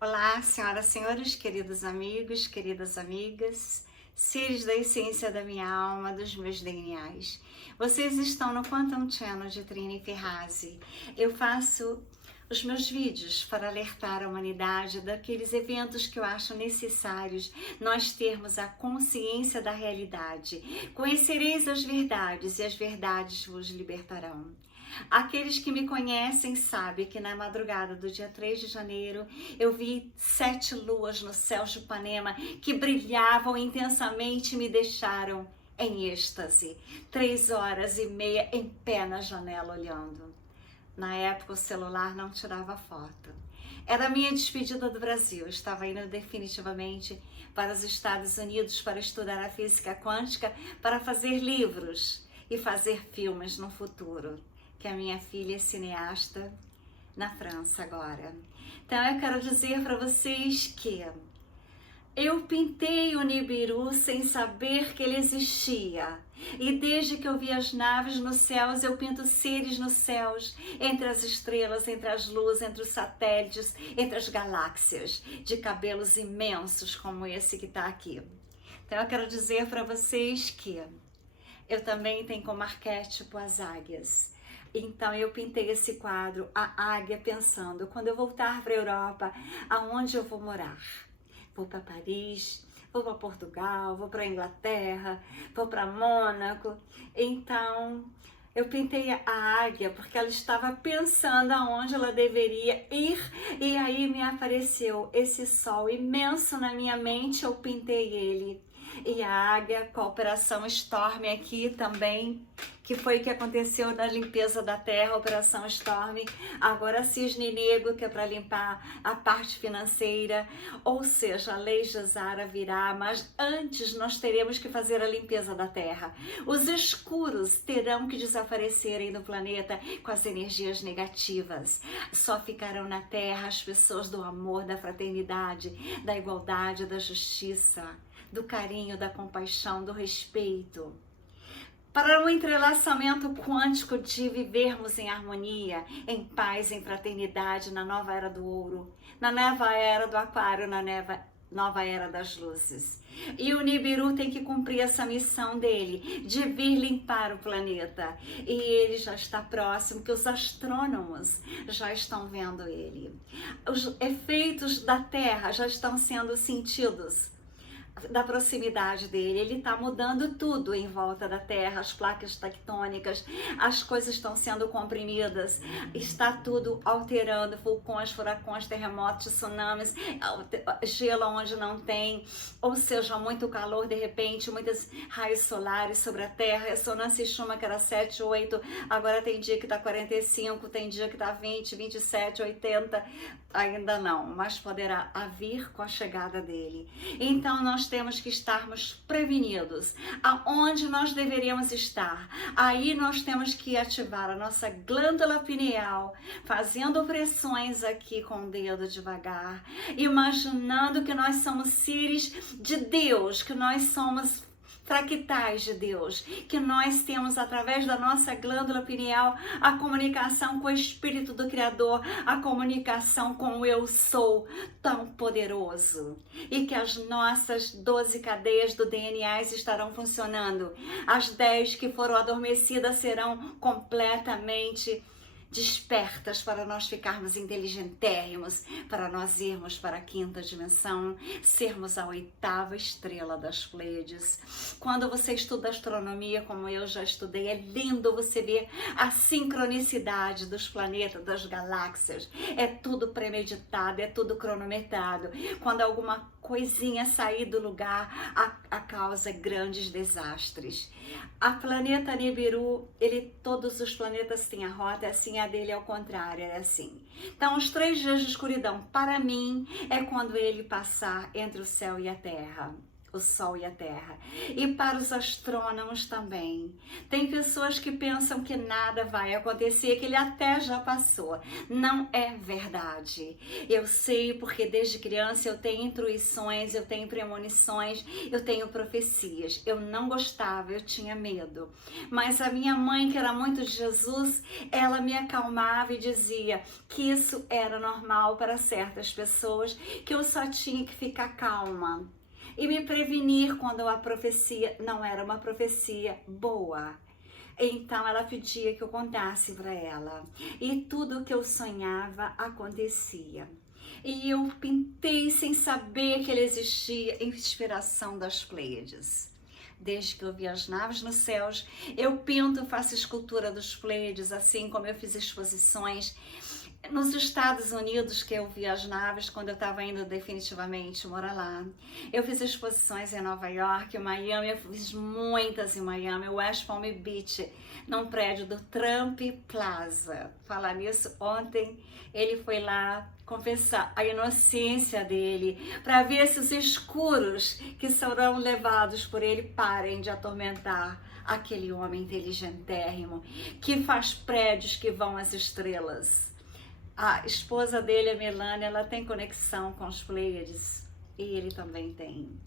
Olá, senhoras e senhores, queridos amigos, queridas amigas, seres da essência da minha alma, dos meus DNAs. Vocês estão no Quantum Channel de Trini Ferrazzi. Eu faço os meus vídeos para alertar a humanidade daqueles eventos que eu acho necessários nós termos a consciência da realidade. Conhecereis as verdades e as verdades vos libertarão. Aqueles que me conhecem sabem que na madrugada do dia 3 de janeiro eu vi 7 luas no céu de Ipanema que brilhavam intensamente e me deixaram em êxtase. 3 horas e meia em pé na janela olhando. Na época o celular não tirava foto. Era a minha despedida do Brasil. Eu estava indo definitivamente para os Estados Unidos para estudar a física quântica, para fazer livros e fazer filmes no futuro. Que a minha filha é cineasta na França agora. Então eu quero dizer para vocês que eu pintei o Nibiru sem saber que ele existia. E desde que eu vi as naves nos céus, eu pinto seres nos céus, entre as estrelas, entre as luzes, entre os satélites, entre as galáxias, de cabelos imensos como esse que está aqui. Então eu quero dizer para vocês que eu também tenho como arquétipo as águias. Então eu pintei esse quadro, a águia, pensando, quando eu voltar para a Europa, aonde eu vou morar? Vou para Paris, vou para Portugal, vou para Inglaterra, vou para Mônaco. Então eu pintei a águia porque ela estava pensando aonde ela deveria ir, e aí me apareceu esse sol imenso na minha mente, eu pintei ele. E a águia com a Operação Storm aqui também, que foi o que aconteceu na limpeza da terra, Operação Storm. Agora Cisne Negro, que é para limpar a parte financeira, ou seja, a lei de Zara virá, mas antes nós teremos que fazer a limpeza da terra. Os escuros terão que desaparecerem do planeta com as energias negativas. Só ficarão na terra as pessoas do amor, da fraternidade, da igualdade, da justiça, do carinho, da compaixão, do respeito. Para um entrelaçamento quântico de vivermos em harmonia, em paz, em fraternidade, na nova era do ouro, na nova era do aquário, na nova era das luzes. E o Nibiru tem que cumprir essa missão dele, de vir limpar o planeta. E ele já está próximo, que os astrônomos já estão vendo ele. Os efeitos da Terra já estão sendo sentidos da proximidade dele. Ele está mudando tudo em volta da Terra, as placas tectônicas, as coisas estão sendo comprimidas, está tudo alterando, vulcões, furacões, terremotos, tsunamis, gelo onde não tem, ou seja, muito calor de repente, muitos raios solares sobre a Terra, ressonância Schumann que era 7, 8, agora tem dia que está 45, tem dia que está 20, 27, 80, ainda não, mas poderá vir com a chegada dele. Então nós temos que estarmos prevenidos. Aonde nós deveríamos estar? Aí nós temos que ativar a nossa glândula pineal, fazendo pressões aqui com o dedo devagar, imaginando que nós somos seres de Deus, que nós somos fractais de Deus, que nós temos através da nossa glândula pineal a comunicação com o Espírito do Criador, a comunicação com o Eu Sou tão poderoso, e que as nossas 12 cadeias do DNA estarão funcionando. As 10 que foram adormecidas serão completamente despertas para nós ficarmos inteligentérrimos, para nós irmos para a 5ª dimensão, sermos a 8ª estrela das Pleiades. Quando você estuda astronomia, como eu já estudei, é lindo você ver a sincronicidade dos planetas, das galáxias. É tudo premeditado, é tudo cronometrado. Quando alguma coisinha sair do lugar, a causa grandes desastres. A planeta Nibiru, todos os planetas têm a rota, é assim, a dele é ao contrário, é assim. Então, os 3 dias de escuridão, para mim, é quando ele passar entre o céu e a terra. o Sol e a Terra. E para os astrônomos também. Tem pessoas que pensam que nada vai acontecer, que ele até já passou. Não é verdade. Eu sei porque desde criança eu tenho intuições, eu tenho premonições, eu tenho profecias. Eu não gostava, eu tinha medo. Mas a minha mãe, que era muito de Jesus, ela me acalmava e dizia que isso era normal para certas pessoas, que eu só tinha que ficar calma e me prevenir quando a profecia não era uma profecia boa. Então ela pedia que eu contasse para ela. E tudo que eu sonhava acontecia. E eu pintei sem saber que ele existia, inspiração das Pleiades. Desde que eu vi as naves nos céus, eu pinto, faço escultura dos Pleiades, assim como eu fiz exposições nos Estados Unidos, que eu vi as naves quando eu estava indo definitivamente morar lá. Eu fiz exposições em Nova York, Miami, eu fiz muitas em Miami, West Palm Beach, num prédio do Trump Plaza. Falar nisso, ontem ele foi lá confessar a inocência dele, para ver se os escuros que serão levados por ele parem de atormentar aquele homem inteligentérrimo, que faz prédios que vão às estrelas. A esposa dele, a Melania, ela tem conexão com os Pleiades e ele também tem.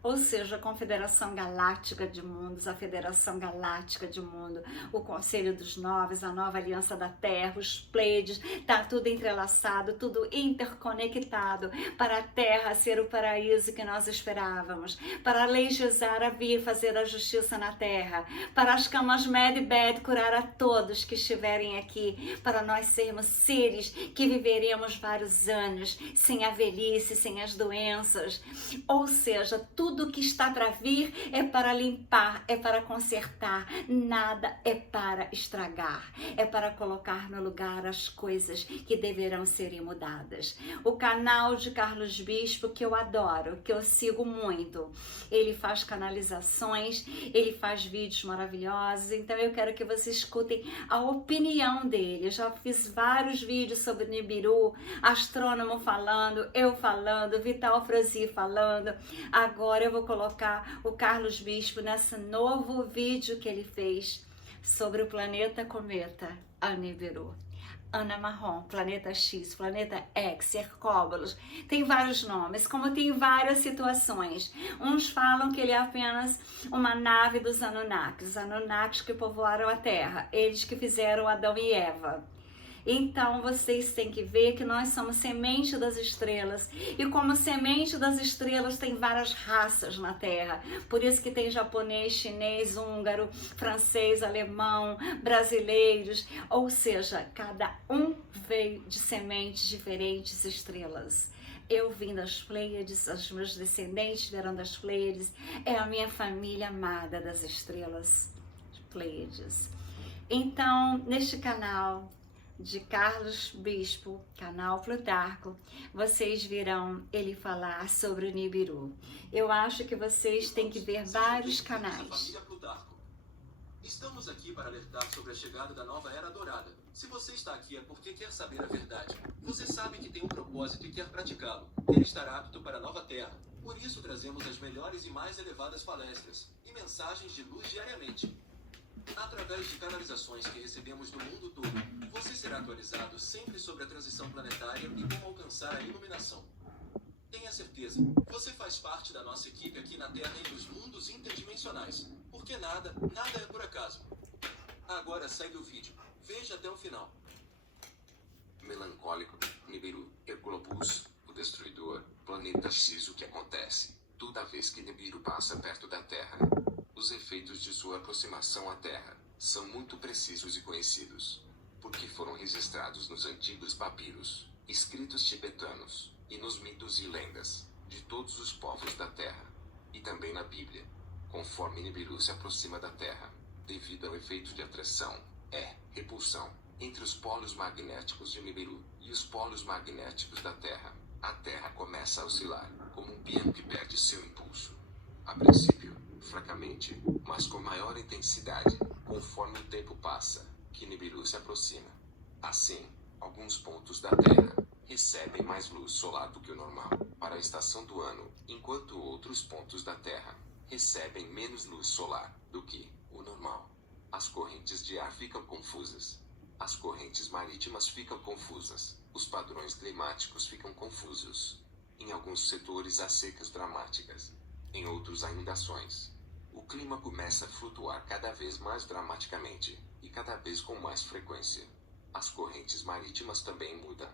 Ou seja, a Confederação Galáctica de Mundos, a Federação Galáctica de Mundo, o Conselho dos Novos, a Nova Aliança da Terra, os Pleiades, tá tudo entrelaçado, tudo interconectado para a Terra ser o paraíso que nós esperávamos, para legislar a vir fazer a justiça na Terra, para as camas Med e Bed curar a todos que estiverem aqui, para nós sermos seres que viveremos vários anos, sem a velhice, sem as doenças. Ou seja, tudo que está para vir é para limpar, é para consertar, nada é para estragar, é para colocar no lugar as coisas que deverão ser mudadas. O canal de Carlos Bispo, que eu adoro, que eu sigo muito, ele faz canalizações, ele faz vídeos maravilhosos, então eu quero que vocês escutem a opinião dele. Eu já fiz vários vídeos sobre Nibiru, astrônomo falando, eu falando, Vital Frozi falando. Agora eu vou colocar o Carlos Bispo nesse novo vídeo que ele fez sobre o planeta cometa Nibiru. Ana Marrom, planeta X, planeta X, Hercóbulos, tem vários nomes, como tem várias situações. Uns falam que ele é apenas uma nave dos Anunnakis, os Anunnakis que povoaram a Terra, eles que fizeram Adão e Eva. Então vocês têm que ver que nós somos semente das estrelas, e como semente das estrelas tem várias raças na Terra, por isso que tem japonês, chinês, húngaro, francês, alemão, brasileiros, ou seja, cada um veio de sementes diferentes estrelas. Eu vim das Pleiades, os meus descendentes vieram das Pleiades, é a minha família amada das estrelas Pleiades. Então, neste canal de Carlos Bispo, canal Plutarco, vocês virão ele falar sobre o Nibiru. Eu acho que vocês têm que ver vários canais. Estamos aqui para alertar sobre a chegada da nova Era Dourada. Se você está aqui é porque quer saber a verdade. Você sabe que tem um propósito e quer praticá-lo. Quer estar apto para a nova Terra. Por isso trazemos as melhores e mais elevadas palestras e mensagens de luz diariamente. Através de canalizações que recebemos do mundo todo, você será atualizado sempre sobre a transição planetária e como alcançar a iluminação. Tenha certeza, você faz parte da nossa equipe aqui na Terra e nos mundos interdimensionais, porque nada é por acaso. Agora segue o vídeo, veja até o final. Melancólico, Nibiru, Herculopus, o destruidor, planeta X. O que acontece? Toda vez que Nibiru passa perto da Terra, os efeitos de sua aproximação à Terra são muito precisos e conhecidos, porque foram registrados nos antigos papiros, escritos tibetanos, e nos mitos e lendas de todos os povos da Terra, e também na Bíblia. Conforme Nibiru se aproxima da Terra, devido ao efeito de atração, repulsão, entre os polos magnéticos de Nibiru e os polos magnéticos da Terra, a Terra começa a oscilar, como um piano que perde seu impulso. A princípio, fracamente, mas com maior intensidade, conforme o tempo passa, que Nibiru se aproxima. Assim, alguns pontos da Terra recebem mais luz solar do que o normal para a estação do ano, enquanto outros pontos da Terra recebem menos luz solar do que o normal. As correntes de ar ficam confusas. As correntes marítimas ficam confusas. Os padrões climáticos ficam confusos. Em alguns setores há secas dramáticas. Em outros há inundações. O clima começa a flutuar cada vez mais dramaticamente, e cada vez com mais frequência. As correntes marítimas também mudam.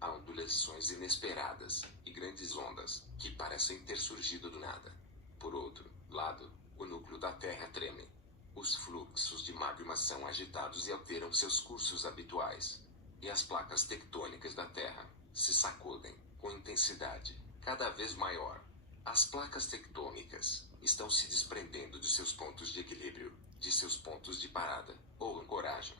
Há ondulações inesperadas, e grandes ondas, que parecem ter surgido do nada. Por outro lado, o núcleo da Terra treme. Os fluxos de magma são agitados e alteram seus cursos habituais. E as placas tectônicas da Terra se sacudem, com intensidade cada vez maior. As placas tectônicas estão se desprendendo de seus pontos de equilíbrio, de seus pontos de parada, ou ancoragem.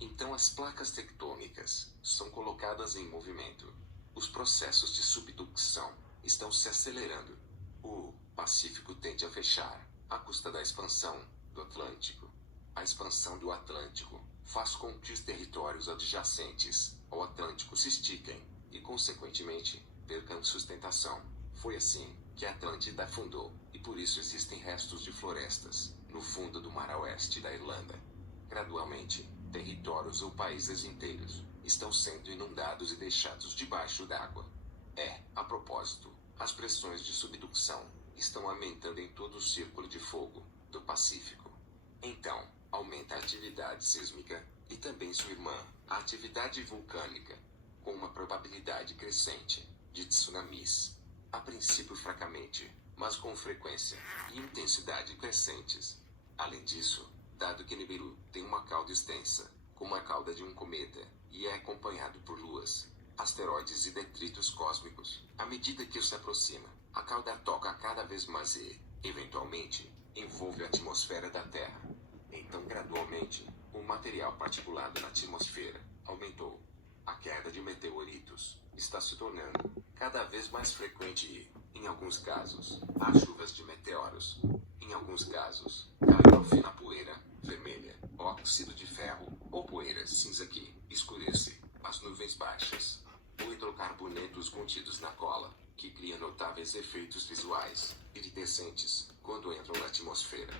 Então as placas tectônicas são colocadas em movimento. Os processos de subducção estão se acelerando. O Pacífico tende a fechar, à custa da expansão do Atlântico. A expansão do Atlântico faz com que os territórios adjacentes ao Atlântico se estiquem, e consequentemente, percam sustentação. Foi assim que a Atlântida afundou, e por isso existem restos de florestas no fundo do mar a oeste da Irlanda. Gradualmente, territórios ou países inteiros estão sendo inundados e deixados debaixo d'água. A propósito, as pressões de subducção estão aumentando em todo o círculo de fogo do Pacífico. Então, aumenta a atividade sísmica, e também sua irmã, a atividade vulcânica, com uma probabilidade crescente de tsunamis. A princípio fracamente, mas com frequência e intensidade crescentes. Além disso, dado que Nibiru tem uma cauda extensa, como a cauda de um cometa, e é acompanhado por luas, asteroides e detritos cósmicos, à medida que se aproxima, a cauda toca cada vez mais e, eventualmente, envolve a atmosfera da Terra. Então, gradualmente, o material particulado na atmosfera aumentou. A queda de meteoritos está se tornando cada vez mais frequente e, em alguns casos, há chuvas de meteoros. Em alguns casos, cai uma fina poeira vermelha, óxido de ferro, ou poeira cinza que escurece as nuvens baixas. Ou hidrocarbonetos contidos na cola, que cria notáveis efeitos visuais, iridescentes, quando entram na atmosfera.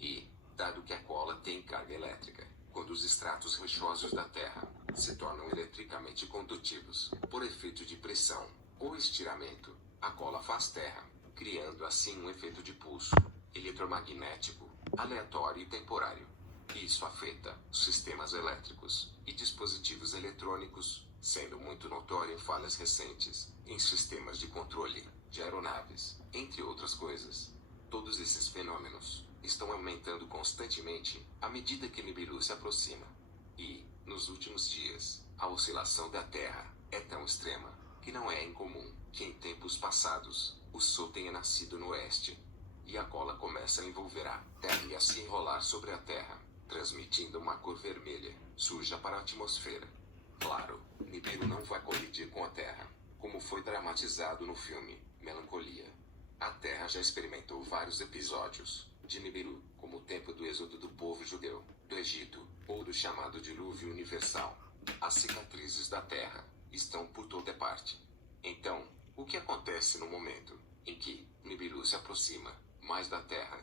E, dado que a cola tem carga elétrica, quando os estratos rochosos da Terra se tornam eletricamente condutivos, por efeito de pressão ou estiramento, a cola faz terra, criando assim um efeito de pulso eletromagnético, aleatório e temporário. Isso afeta sistemas elétricos e dispositivos eletrônicos, sendo muito notório em falhas recentes em sistemas de controle de aeronaves, entre outras coisas. Todos esses fenômenos estão aumentando constantemente à medida que Nibiru se aproxima. E, nos últimos dias, a oscilação da Terra é tão extrema que não é incomum que em tempos passados o Sol tenha nascido no oeste. E a cola começa a envolver a Terra e a se enrolar sobre a Terra, transmitindo uma cor vermelha, suja para a atmosfera. Claro, Nibiru não vai colidir com a Terra, como foi dramatizado no filme Melancolia. A Terra já experimentou vários episódios de Nibiru, como o tempo do êxodo do povo judeu, do Egito, ou do chamado dilúvio universal. As cicatrizes da Terra estão por toda parte. Então, o que acontece no momento em que Nibiru se aproxima mais da Terra?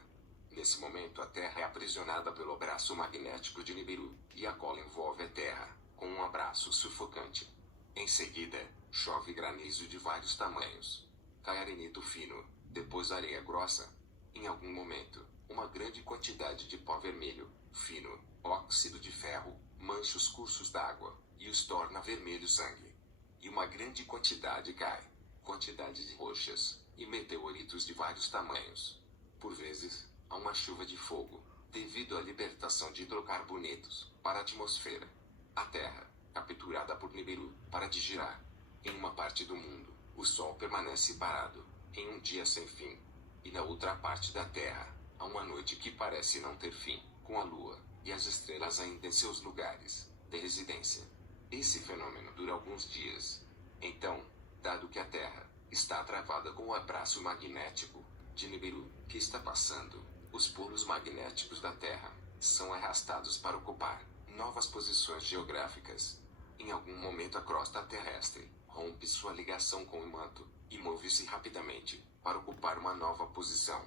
Nesse momento a Terra é aprisionada pelo abraço magnético de Nibiru, e a cola envolve a Terra com um abraço sufocante. Em seguida, chove granizo de vários tamanhos. Cai arenito fino, depois areia grossa. Em algum momento, uma grande quantidade de pó vermelho, fino, óxido de ferro, mancha os cursos d'água, e os torna vermelho sangue. E uma grande quantidade cai, quantidade de rochas, e meteoritos de vários tamanhos. Por vezes, há uma chuva de fogo, devido à libertação de hidrocarbonetos para a atmosfera. A Terra, capturada por Nibiru, para de girar. Em uma parte do mundo, o Sol permanece parado, em um dia sem fim. E na outra parte da Terra, há uma noite que parece não ter fim, com a Lua e as estrelas ainda em seus lugares de residência. Esse fenômeno dura alguns dias. Então, dado que a Terra está travada com o abraço magnético de Nibiru, que está passando, os polos magnéticos da Terra são arrastados para ocupar novas posições geográficas. Em algum momento a crosta terrestre rompe sua ligação com o manto e move-se rapidamente para ocupar uma nova posição.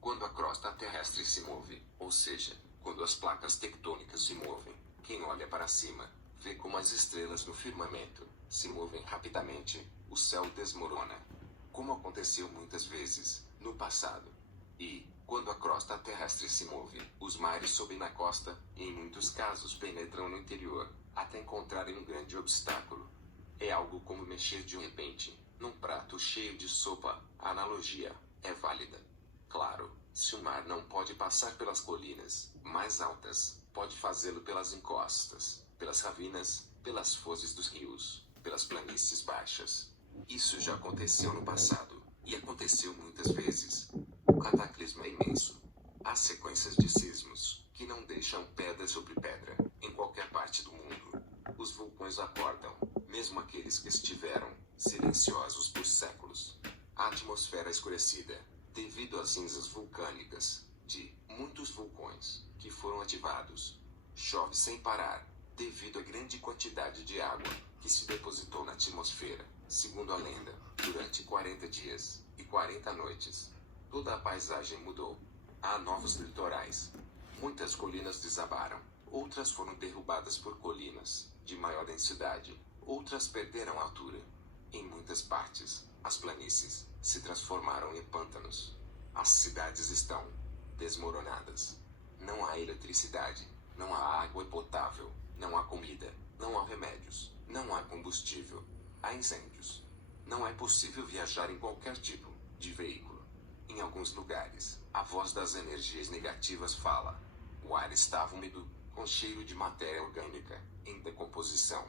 Quando a crosta terrestre se move, ou seja, quando as placas tectônicas se movem, quem olha para cima vê como as estrelas no firmamento se movem rapidamente, o céu desmorona. Como aconteceu muitas vezes no passado. E, quando a crosta terrestre se move, os mares sobem na costa e em muitos casos penetram no interior, até encontrarem um grande obstáculo. É algo como mexer de repente num prato cheio de sopa. A analogia é válida. Claro, se o mar não pode passar pelas colinas mais altas, pode fazê-lo pelas encostas, pelas ravinas, pelas fozes dos rios, pelas planícies baixas. Isso já aconteceu no passado, e aconteceu muitas vezes. O cataclismo é imenso. Há sequências de sismos que não deixam pedra sobre pedra em qualquer parte do mundo. Os vulcões acordam, mesmo aqueles que estiveram silenciosos por séculos. A atmosfera escurecida, devido às cinzas vulcânicas de muitos vulcões que foram ativados. Chove sem parar, devido à grande quantidade de água que se depositou na atmosfera, segundo a lenda, durante 40 dias e 40 noites. Toda a paisagem mudou. Há novos litorais. Muitas colinas desabaram, outras foram derrubadas por colinas de maior densidade, outras perderam altura. Em muitas partes, as planícies se transformaram em pântanos. As cidades estão desmoronadas. Não há eletricidade, não há água potável, não há comida, não há remédios, não há combustível, há incêndios. Não é possível viajar em qualquer tipo de veículo. Em alguns lugares, a voz das energias negativas fala. O ar estava úmido, com cheiro de matéria orgânica, em decomposição.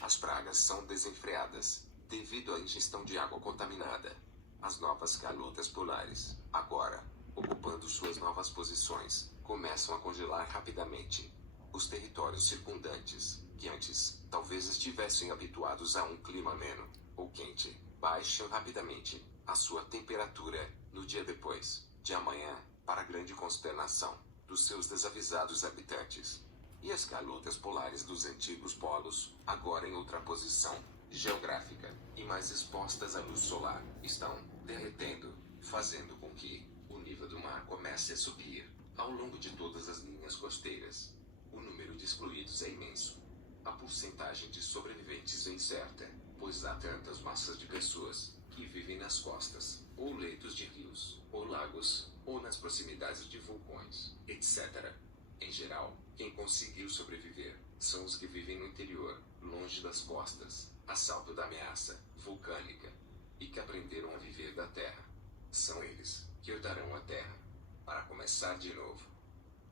As pragas são desenfreadas, devido à ingestão de água contaminada. As novas calotas polares, agora, ocupando suas novas posições, começam a congelar rapidamente. Os territórios circundantes, que antes talvez estivessem habituados a um clima ameno ou quente, baixam rapidamente a sua temperatura no dia depois de amanhã, para grande consternação dos seus desavisados habitantes. E as calotas polares dos antigos polos, agora em outra posição geográfica e mais expostas à luz solar, estão derretendo, fazendo com que o nível do mar comece a subir ao longo de todas as linhas costeiras. O número de excluídos é imenso. A porcentagem de sobreviventes é incerta, pois há tantas massas de pessoas que vivem nas costas, ou leitos de rios, ou lagos, ou nas proximidades de vulcões, etc. Em geral, quem conseguiu sobreviver são os que vivem no interior, longe das costas, a salvo da ameaça vulcânica, e que aprenderam a viver da terra. São eles que herdarão a terra, para começar de novo.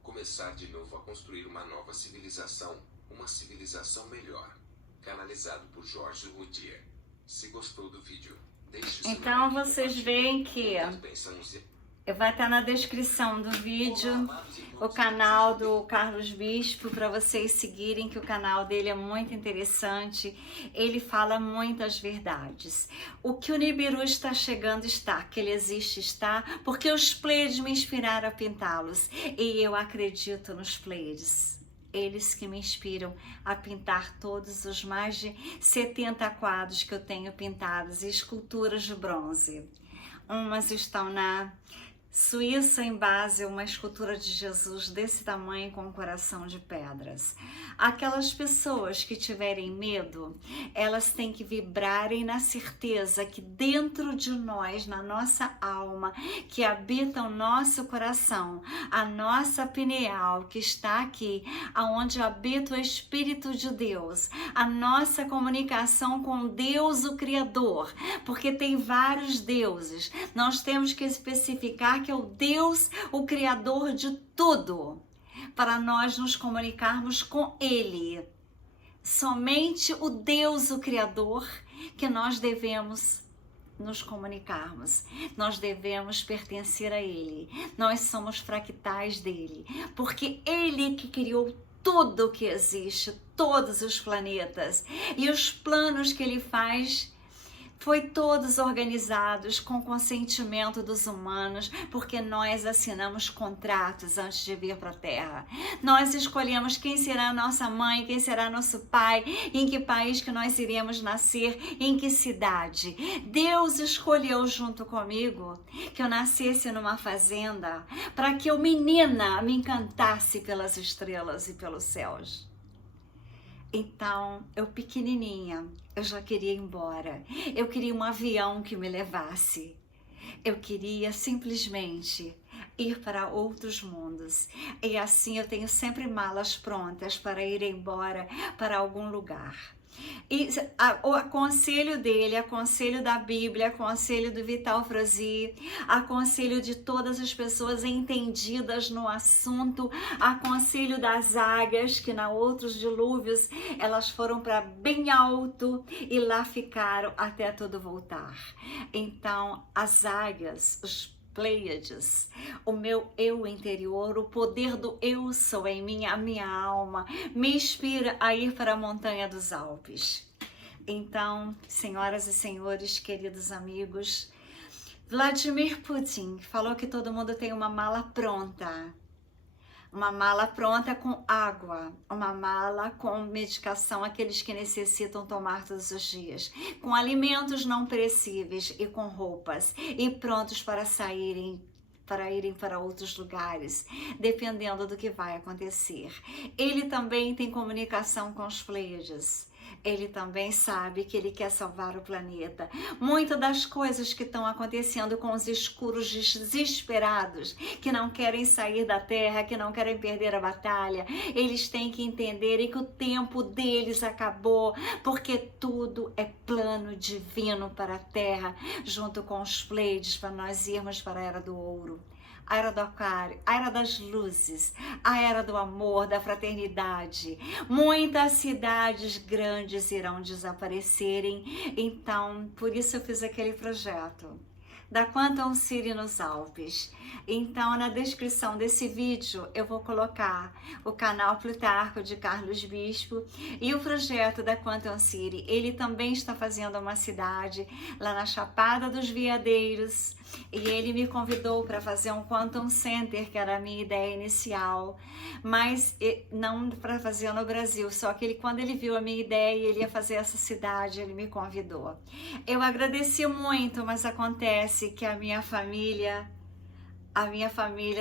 Começar de novo a construir uma nova civilização, uma civilização melhor. Canalizado por Jorge Roudier. Se gostou do vídeo, deixe seu Então like, vocês compartilhe. veem que vai estar na descrição do vídeo o canal do Carlos Bispo para vocês seguirem, que o canal dele é muito interessante. Ele fala muitas verdades. O que o Nibiru está chegando está, que ele existe está, porque os Pleiades me inspiraram a pintá-los e eu acredito nos Pleiades. Eles que me inspiram a pintar todos os mais de 70 quadros que eu tenho pintados e esculturas de bronze. Umas estão na Suíça, em Basel, uma escultura de Jesus desse tamanho com um coração de pedras. Aquelas pessoas que tiverem medo, elas têm que vibrarem na certeza que dentro de nós, na nossa alma, que habita o nosso coração, a nossa pineal que está aqui, aonde habita o Espírito de Deus, a nossa comunicação com Deus, o Criador, porque tem vários deuses. Nós temos que especificar que é o Deus, o Criador de tudo, para nós nos comunicarmos com Ele. Somente o Deus, o Criador, que nós devemos nos comunicarmos. Nós devemos pertencer a Ele. Nós somos fractais dele, porque Ele que criou tudo que existe, todos os planetas, e os planos que Ele faz Foi todos organizados com consentimento dos humanos, porque nós assinamos contratos antes de vir para a Terra. Nós escolhemos quem será nossa mãe, quem será nosso pai, em que país que nós iremos nascer, em que cidade. Deus escolheu junto comigo que eu nascesse numa fazenda, para que eu, menina, me encantasse pelas estrelas e pelos céus. Então, eu pequenininha, eu já queria ir embora. Eu queria um avião que me levasse. Eu queria simplesmente ir para outros mundos. E assim eu tenho sempre malas prontas para ir embora para algum lugar. E o aconselho dele, aconselho da Bíblia, aconselho do Vital Frozy, aconselho de todas as pessoas entendidas no assunto, aconselho das águias, que na outros dilúvios elas foram para bem alto e lá ficaram até tudo voltar. Então, as águias, os Pleiades, o meu eu interior, o poder do eu sou em mim, a minha alma, me inspira a ir para a montanha dos Alpes. Então, senhoras e senhores, queridos amigos, Vladimir Putin falou que todo mundo tem uma mala pronta. Uma mala pronta com água, uma mala com medicação, aqueles que necessitam tomar todos os dias, com alimentos não perecíveis e com roupas, e prontos para irem para outros lugares, dependendo do que vai acontecer. Ele também tem comunicação com os Pleiades. Ele também sabe que ele quer salvar o planeta. Muitas das coisas que estão acontecendo com os escuros desesperados, que não querem sair da Terra, que não querem perder a batalha, eles têm que entenderem que o tempo deles acabou, porque tudo é plano divino para a Terra, junto com os Pleiades, para nós irmos para a Era do Ouro. A Era do Aquário, a Era das Luzes, a Era do Amor, da Fraternidade. Muitas cidades grandes irão desaparecerem, então por isso eu fiz aquele projeto da Quantum City nos Alpes. Então, na descrição desse vídeo, eu vou colocar o canal Plutarco de Carlos Bispo e o projeto da Quantum City. Ele também está fazendo uma cidade lá na Chapada dos Veadeiros e ele me convidou para fazer um Quantum Center, que era a minha ideia inicial, mas não para fazer no Brasil, só que quando ele viu a minha ideia e ele ia fazer essa cidade, ele me convidou. Eu agradeci muito, mas acontece que a minha família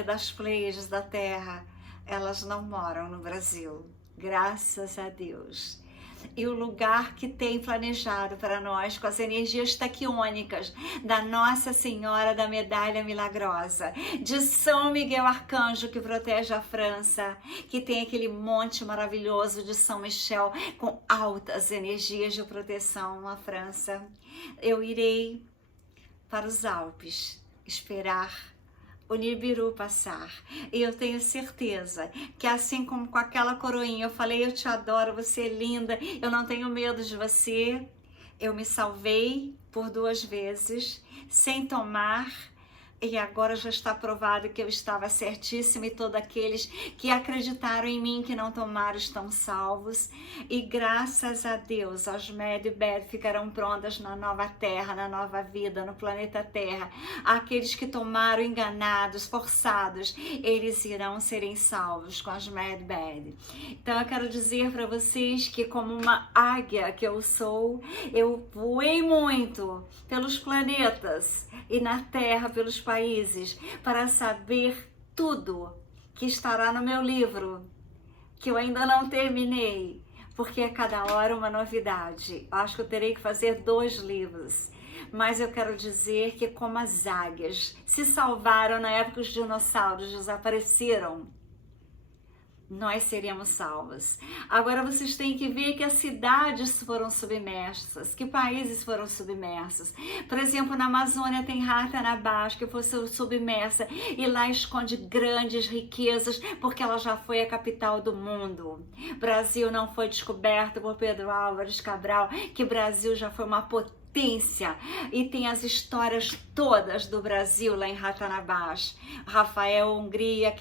das Pleiades da Terra, elas não moram no Brasil, graças a Deus. E o lugar que tem planejado para nós, com as energias taquiônicas da Nossa Senhora da Medalha Milagrosa, de São Miguel Arcanjo, que protege a França, que tem aquele monte maravilhoso de São Michel, com altas energias de proteção à França, eu irei para os Alpes esperar o Nibiru passar. E eu tenho certeza que assim como com aquela coroinha, eu falei, eu te adoro, você é linda, eu não tenho medo de você. Eu me salvei por 2 vezes, sem tomar, e agora já está provado que eu estava certíssima e todos aqueles que acreditaram em mim, que não tomaram, estão salvos. E graças a Deus, as Med e Bed ficarão prontas na nova Terra, na nova vida, no planeta Terra. Aqueles que tomaram enganados, forçados, eles irão serem salvos com as Med e Bed. Então eu quero dizer para vocês que como uma águia que eu sou, eu voei muito pelos planetas e na Terra, pelos países, para saber tudo que estará no meu livro, que eu ainda não terminei, porque a cada hora uma novidade. Eu acho que eu terei que fazer 2 livros, mas eu quero dizer que como as águias se salvaram na época que os dinossauros desapareceram, nós seremos salvos. Agora vocês têm que ver que as cidades foram submersas, que países foram submersos. Por exemplo, na Amazônia tem Ratanabás, que foi submersa e lá esconde grandes riquezas, porque ela já foi a capital do mundo. Brasil não foi descoberto por Pedro Álvares Cabral, que Brasil já foi uma potência. E tem as histórias todas do Brasil lá em Ratanabás. Rafael Hungria,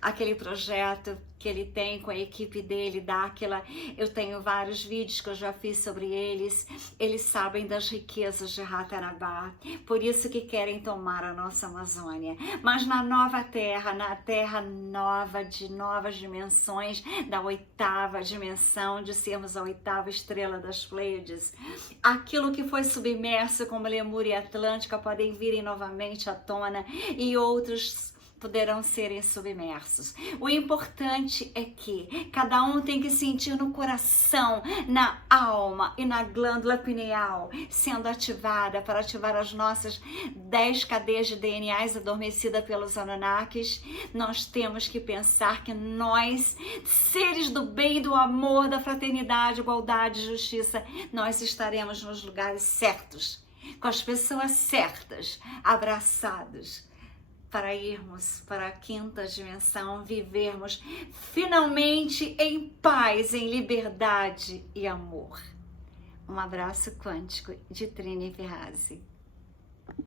aquele projeto que ele tem com a equipe dele, Dáquila. Eu tenho vários vídeos que eu já fiz sobre eles. Eles sabem das riquezas de Ratanabá, por isso que querem tomar a nossa Amazônia. Mas na nova terra, na terra nova, de novas dimensões, da 8ª dimensão, de sermos a 8ª estrela das Pleiades, aquilo que foi submerso como Lemúria e Atlântica podem vir novamente à tona, e outros poderão serem submersos. O importante é que cada um tem que sentir no coração, na alma e na glândula pineal sendo ativada para ativar as nossas 10 cadeias de DNAs adormecidas pelos Anunnakis. Nós temos que pensar que nós, seres do bem, do amor, da fraternidade, igualdade e justiça, nós estaremos nos lugares certos, com as pessoas certas, abraçados, para irmos para a 5ª dimensão, vivermos finalmente em paz, em liberdade e amor. Um abraço quântico de Trini Ferrazzi.